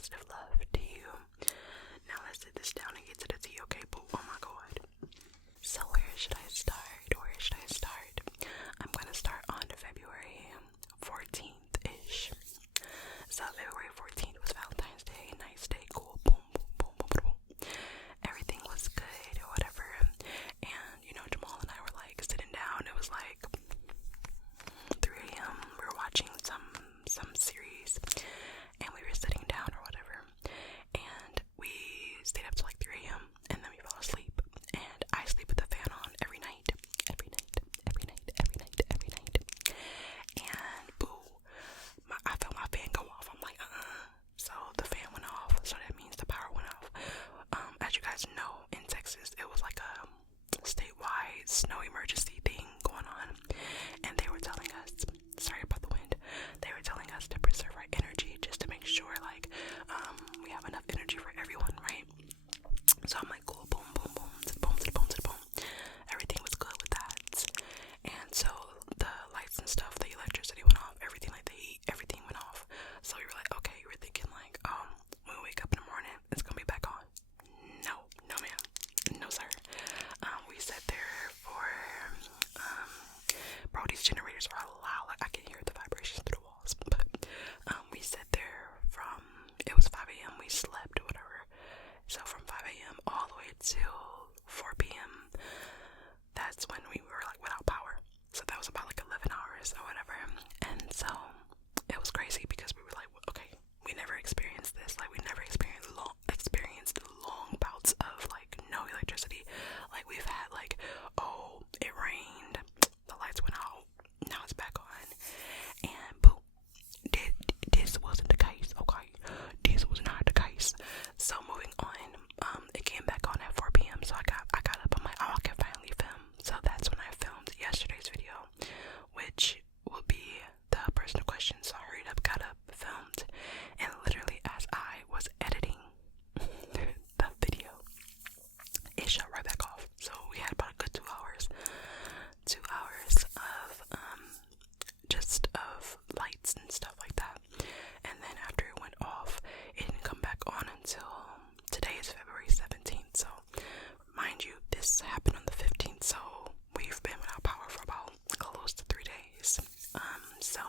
positive love to you. Now let's sit this down and get to the tea, okay, boo? Oh my god. So where should I start? I'm gonna start on February 14th-ish. So February 14th was Valentine's Day, nice day, cool, boom, boom, boom, boom, boom, boom. Everything was good or whatever. And, Jamal and I were like sitting down. It was like 3 a.m. We were watching some series, and we were sitting down or whatever, and we stayed up till like 3 a.m. and then we fell asleep. And I sleep with the fan on every night. And boo, I felt my fan go off. I'm like, so the fan went off, so that means the power went off. As you guys know, in Texas, it was like a statewide snow emergency thing going on, and they were telling us, sorry about the wind, they were telling us to preserve our energy just to make sure like we have enough energy for everyone, right? So I'm like, cool, boom, boom, boom, to the boom, to the boom, to the boom. Everything was good with that. And so the lights and stuff, the electricity went off, everything, like the heat, everything went off. So we were like, okay, we were thinking like, when we wake up in the morning, it's gonna be back on. No ma'am, no sir. We sat there for bro, these generators are loud, like I can hear the vibrations through the walls. But we sat there from, it was 5 a.m. we slept or whatever. So from 5 a.m. all the way till 4 p.m. that's when we were like without power. So that was about like 11 hours or whatever. And so it was crazy because we were like, okay, we never experienced this. Like we never experienced long bouts of like no electricity. Like we've had like, oh, it rained, the lights went out, now it's back on. And boo, this wasn't the case, okay? This was not the case. So moving on, it came back on at 4 p.m. So I got up, I'm like, oh, I can finally film. So that's when I filmed yesterday's video, which will be the personal question. So I hurried up, got up, filmed, and literally as I was editing the video, it shut right back off. So we had about a good 2 hours of lights and stuff like that. And then after it went off, it didn't come back on until today is February 17th. So mind you, this happened on the 15th, so we've been without power for about close to 3 days. So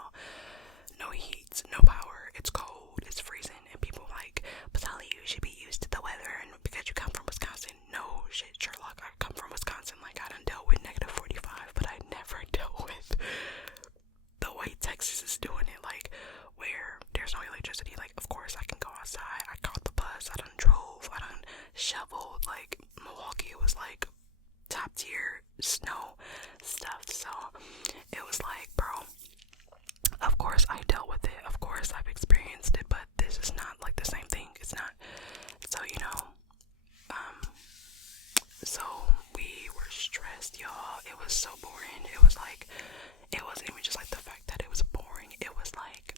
no heat, no power, it's cold, it's freezing, and people like, Batali, you should be used to the weather, and because you come from Wisconsin. No shit, Sherlock, I come from Wisconsin. Like I done dealt with negative 45, but I never dealt with the way Texas is doing it, like where there's no electricity. Like of course I can go outside, I caught the bus, I done drove, I done shoveled. Like Milwaukee was like top tier snow stuff. So it was like, bro, of course I dealt with it, of course I've experienced it, but this is not like the same thing. It's not. So so we were stressed, y'all. It was so boring. It was like, it wasn't even just like the fact that it was boring. It was like,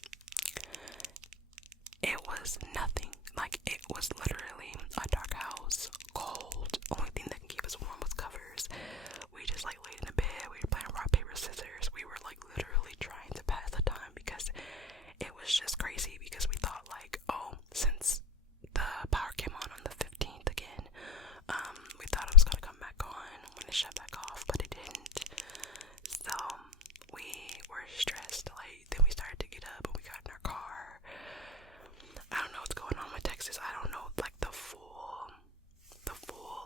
it was nothing. Like it was literally a dark house, cold. Only thing that can keep us warm was covers. We just like laid in the bed. We were playing rock, paper, scissors. We were like literally trying to pass the time because it was just crazy. Because we thought like, oh, since the power came on the 15th again, we thought it was gonna come back on when it shut back off, but it didn't. So we were stressed. Like then we started to get up and we got in our car. I don't know what's going on with Texas. I don't know like the full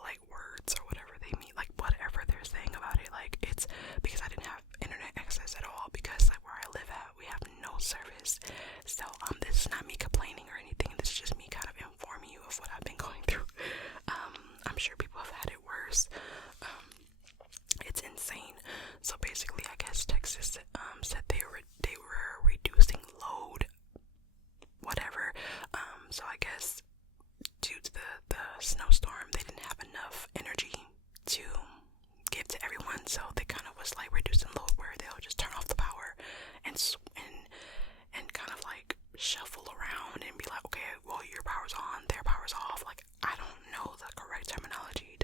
like words or whatever they mean, like whatever they're saying about it. Like it's because I didn't have internet access at all, because like where I live at, we have no service. So this is not me complaining or anything. This is just me kind of informing you of what I've been going through. I'm sure people have had it worse. It's insane. So basically, I guess Texas said they were reducing load, whatever. So I guess due to the snowstorm, they didn't have enough energy to give to everyone. So they kind of was like reducing load, where they'll just turn off the power and kind of like shuffle around and be like, okay, well your power's on, their power's off. Like I don't know the correct terminology.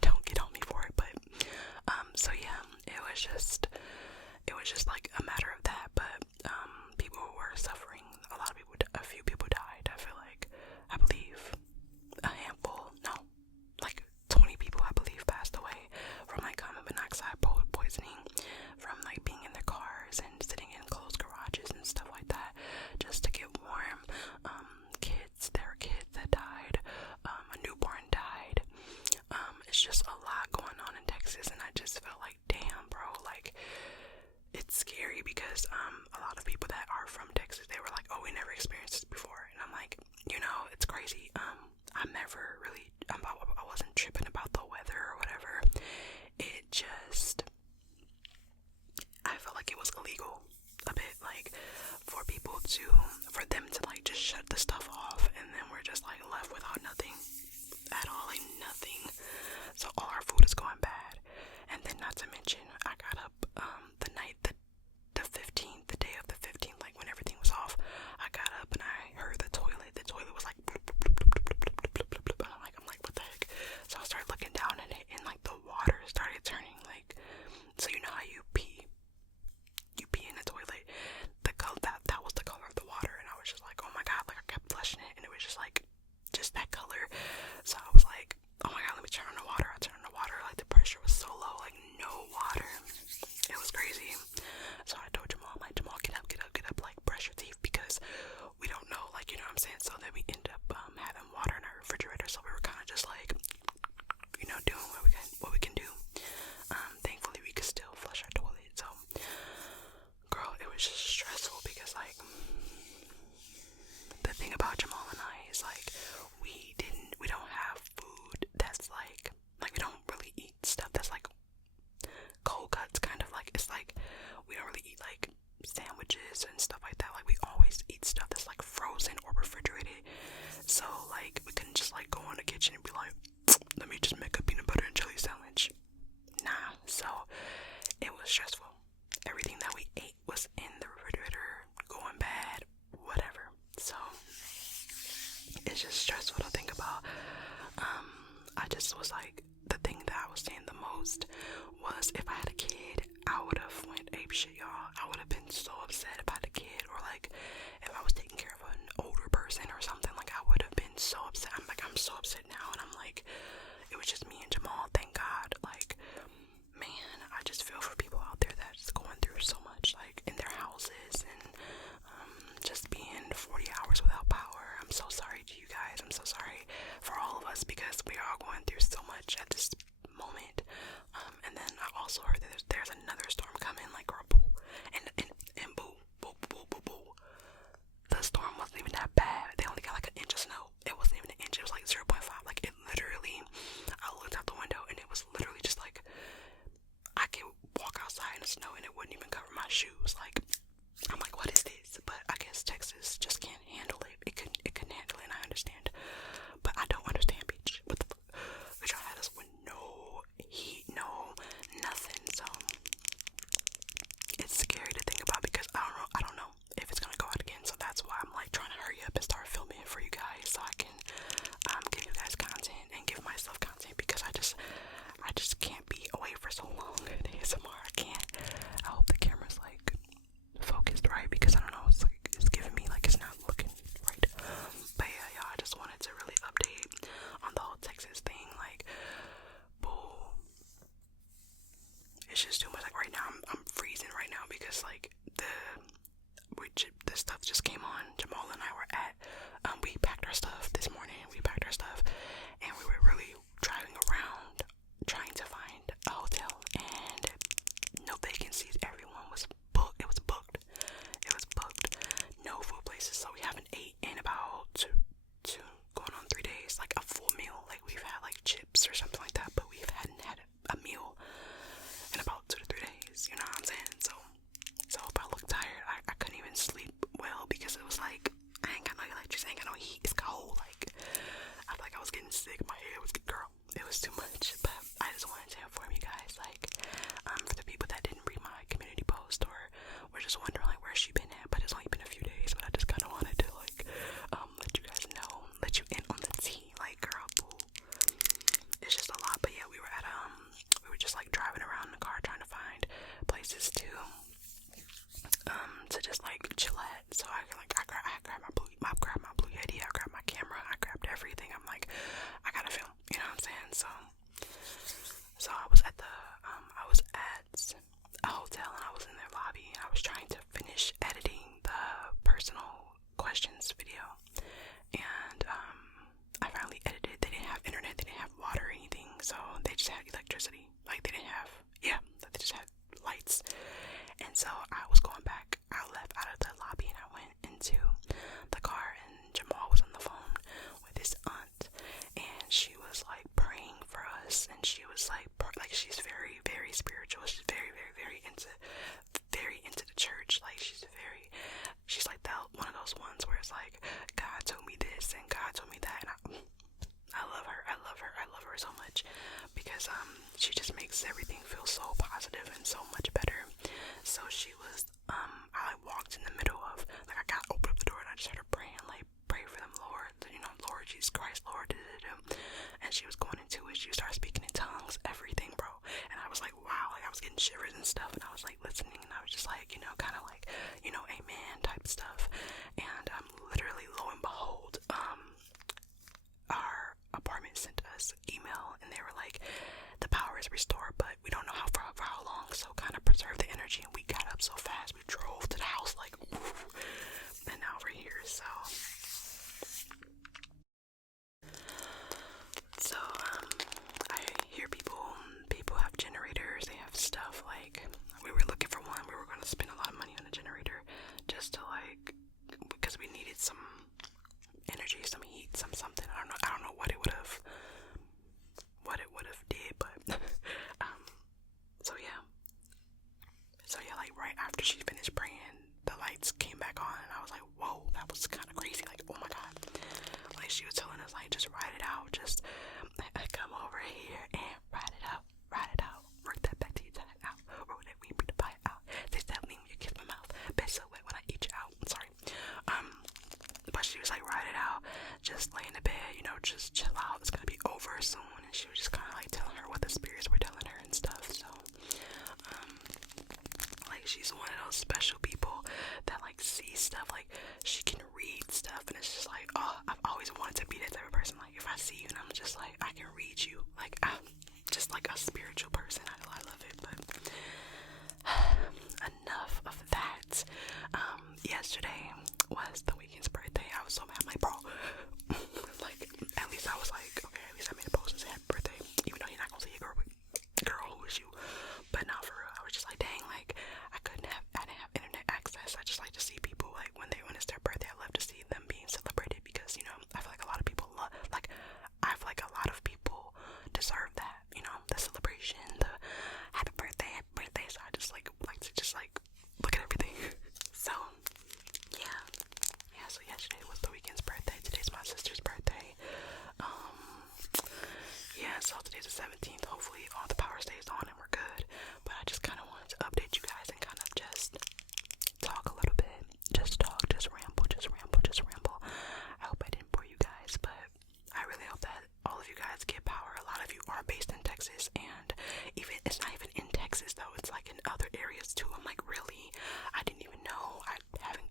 Don't get on me for it. But so yeah, it was just like a matter of that. But people were suffering. A lot of for them to like just shut the stuff off, and then we're just like left without nothing at all, like nothing. So all our food is going bad. And then not to mention, I got up the night the 15th, the day of the 15th, like when everything was off. I got up and I heard the toilet was like bloop, bloop, bloop, bloop, bloop, bloop, bloop, bloop, bloop. I'm like, what the heck? So I started looking down at it, and like the water started turning like, so you know how you pee in the toilet, the color that was the color of the water. And I was just like, oh my god, like I kept flushing it and it was just that color. So I was like, oh my god, let me turn on the water. I turned on the water, like the pressure was so low, like no water. It was crazy. So I told Jamal, I'm like, Jamal, get up, like brush your teeth, because we don't know, like, you know what I'm saying. So then we ended up having water in our refrigerator, so we were kind of just like, you know, doing what we can do. Thankfully we could still flush our toilet. So girl, it was just stressful because like the thing about Jamal and I is like we don't have food that's like we don't really eat stuff that's like cold cuts, kind of like, it's like we don't really eat like sandwiches and stuff like that. Like we always eat stuff that's like frozen or refrigerated. So like we couldn't just like go in the kitchen and be like, let me just make a peanut butter and jelly sandwich. Nah. So it was stressful. Everything that we ate was in the refrigerator, going bad, whatever. So it's just stressful to think about. I just was like, the thing that I was saying the most was, if I had a kid, I would have went ape shit, y'all. I would have been so upset if I had a kid, or like if I was taking care of an older person or something. Like I would have been so upset. I'm so upset now, and I'm like, it was just me and Jamal. Thank God. Like, man, I just feel for people out there that's going through so much, like in their houses, and just being 40 hours without power. I'm so sorry to you guys. I'm so sorry for all of us, because we are all going through so much at this moment. And then I also heard that there's another storm coming, like, girl, boo, and boo, boo, boo, boo, boo. The storm wasn't even that bad. They only got like an inch of snow. It wasn't even an inch. It was like 0.5. Like, it literally, I looked out the window and it was literally just like, I could walk outside in the snow and it wouldn't even cover my shoes. Like, I'm like, what is this? But I guess Texas just can't handle it. It couldn't handle it, and I understand. But I don't understand, bitch. What the fuck? Bitch, y'all had us with no heat, no nothing. So it's scary to think about, because I don't know if it's gonna go out again. So that's why I'm like trying to hurry up and start filming for you guys, so I can give you guys content and give myself content, because I just can't be away for so long. The ASMR, I can't. I hope the camera's like focused right, because I don't know, it's like it's giving me like it's not looking right. But yeah, y'all, I just wanted to really update on the whole Texas thing. Like, boo, it's just too much. Like right now, I'm freezing right now, because like the stuff just came on. Jamal and I were at we packed our stuff this morning. We packed our stuff, and we were really driving around trying to find a hotel, and no vacancies. Everyone was booked. It was booked. No food places. So we haven't ate in about two going on 3 days, like a full meal. Like we've had like chips or something like that, but we hadn't had a meal in about 2 to 3 days. You know what I'm saying? So if I look tired, I couldn't even sleep well, because it was like, I ain't got no electricity, I ain't got no heat, it's cold. Like, I feel like I was getting sick. My head was, girl, it was too much. But I just wanted to inform you guys, like, for the people that didn't read my community post, or were just wondering like where's she been at, but it's only been a few days. But I just kind of wanted to like let you guys know, let you in on the tea. Like, girl, boo, it's just a lot. But yeah, we were just like driving around in the car trying to find places to just like chill at. So I grabbed my blue Yeti, I grabbed my camera, I grabbed everything. I'm like, I gotta film, you know what I'm saying? So I was at a hotel, and I was in their lobby, and I was trying to finish editing the personal questions video, and I finally edited. They didn't have internet, they didn't have water or anything, so they just had electricity. Like, they just had lights. And so I was going back. I left out of the lobby and I went into the car, and Jamal was on the phone with his aunt, and she was like praying for us, and she was like she's very, very spiritual. She's very, very, very into the church. Like, she's like one of those ones where because she just makes everything feel so positive and so much better. So she was I like walked in the middle of, like, I got opened up the door and I just heard her praying, like, pray for them, Lord, you know, Lord Jesus Christ, Lord, and she was going into it. She started speaking in tongues, everything, bro. And I was like, wow, like, I was getting shivers and stuff, and I was like listening, and I was just like, you know, kind of like, you know, amen type stuff. And literally, lo and behold, our apartment sent us email, and they were like, the power is restored, but we don't know for how long, so kind of preserve the energy. And we got up so fast, we drove to the house, like, oof, and now we're here. So I hear people have generators, they have stuff. Like, we were looking for one. We were going to spend a lot of money on a generator just to, like, because we needed some energy, some heat, something. I don't know what it would have did, but so yeah, like, right after she finished praying, the lights came back on, and I was like, whoa, that was kind of crazy. Like, oh my god. Like, she was telling us, like, just write it out, just come over here and write it out, work that back to you, tie it out, roll that weed, put the pie out, taste that lean when you kiss my mouth, best so wet when I eat you out. Sorry. But she was like, write it out, just lay in the bed, you know, just chill out, it's gonna be over soon. And she was just kind of like telling her what the spirits were telling her and stuff. So like, she's one of those special people that, like, see stuff, like, she can read stuff, and it's just like, oh, I've always wanted to be that type of person. Like, if I see you and I'm just like, I can read you, like, I'm just like a spiritual person. I love it. But enough of that. Yesterday was the weekend's birthday. I was so mad. I'm like, bro, like, at least I was like, okay, at least I made a post and said happy birthday, even though you're not gonna see a girl, who is you. But not for real. I was just like, dang, like, I didn't have internet access. I just like to see people, like, when it's their birthday. I love to see them being celebrated, because, you know, I feel like a lot of people deserve that, you know, the celebration, the happy birthday. So I just like to just like look at everything. So so yesterday was the weekend's birthday. Today's my sister's birthday. So today's the 17th. Hopefully all the power stays on and we're good. But I just kind of wanted to update you guys and kind of just talk a little bit. Just talk, just ramble. I hope I didn't bore you guys, but I really hope that all of you guys get power. A lot of you are based in Texas, and it's not even in Texas though. It's like in other areas too. I'm like, really? I didn't even know. I haven't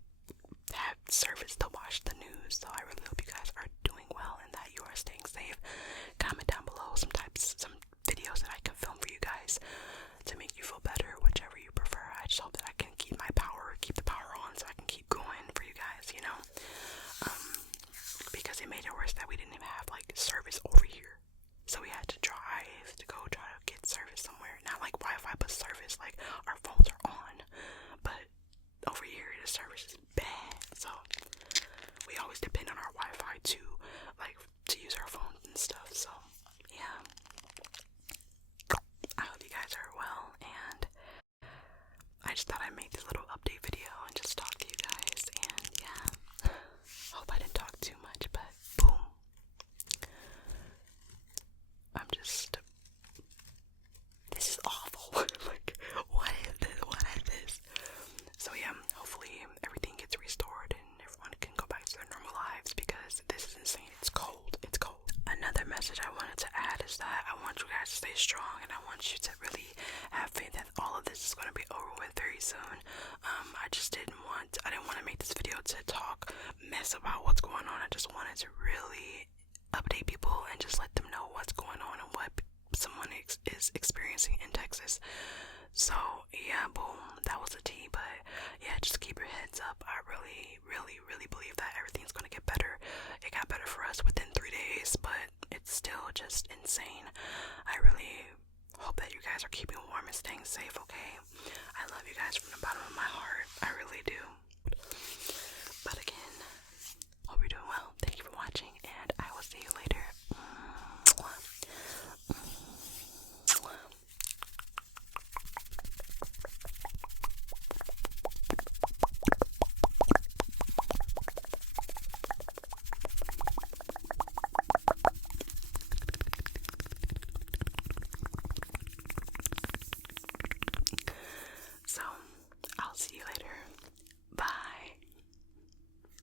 had service to watch the news, so I really hope you guys are doing well and that you are staying safe. Comment down below some videos that I can film for you guys to make you feel better, whichever you prefer. I just hope that I can keep the power on, so I can keep going for you guys, you know, because it made it worse that we didn't even have, like, service over here, so we had to drive to go try to get service somewhere. Not like Wi-Fi, but service. Like, our phones are on, but over here the service is bad, so we always depend on our Wi-Fi to use our phones and stuff. So yeah, I hope you guys are well, and I just thought I'd make this little update video and just talk to you guys. And yeah, hope I didn't talk too much, but boom, this is awful. Like, what is this? So yeah, hopefully everything gets restored and everyone can go back to their normal lives, because this is insane. It's cold. Another message I wanted to add is that I want you guys to stay strong, and I want you to really have faith that all of this is going to be over with very soon. I didn't want to make this video to talk mess about what's going on. I just wanted to really update people and just let them know what's going on and what someone is experiencing in Texas. So yeah, boom, that was a tea. But yeah, just keep your heads up. I really believe that everything's gonna get better. It got better for us within 3 days, but it's still just insane. I really hope that you guys are keeping warm and staying safe, okay? I love you guys from the bottom of my heart. I really do.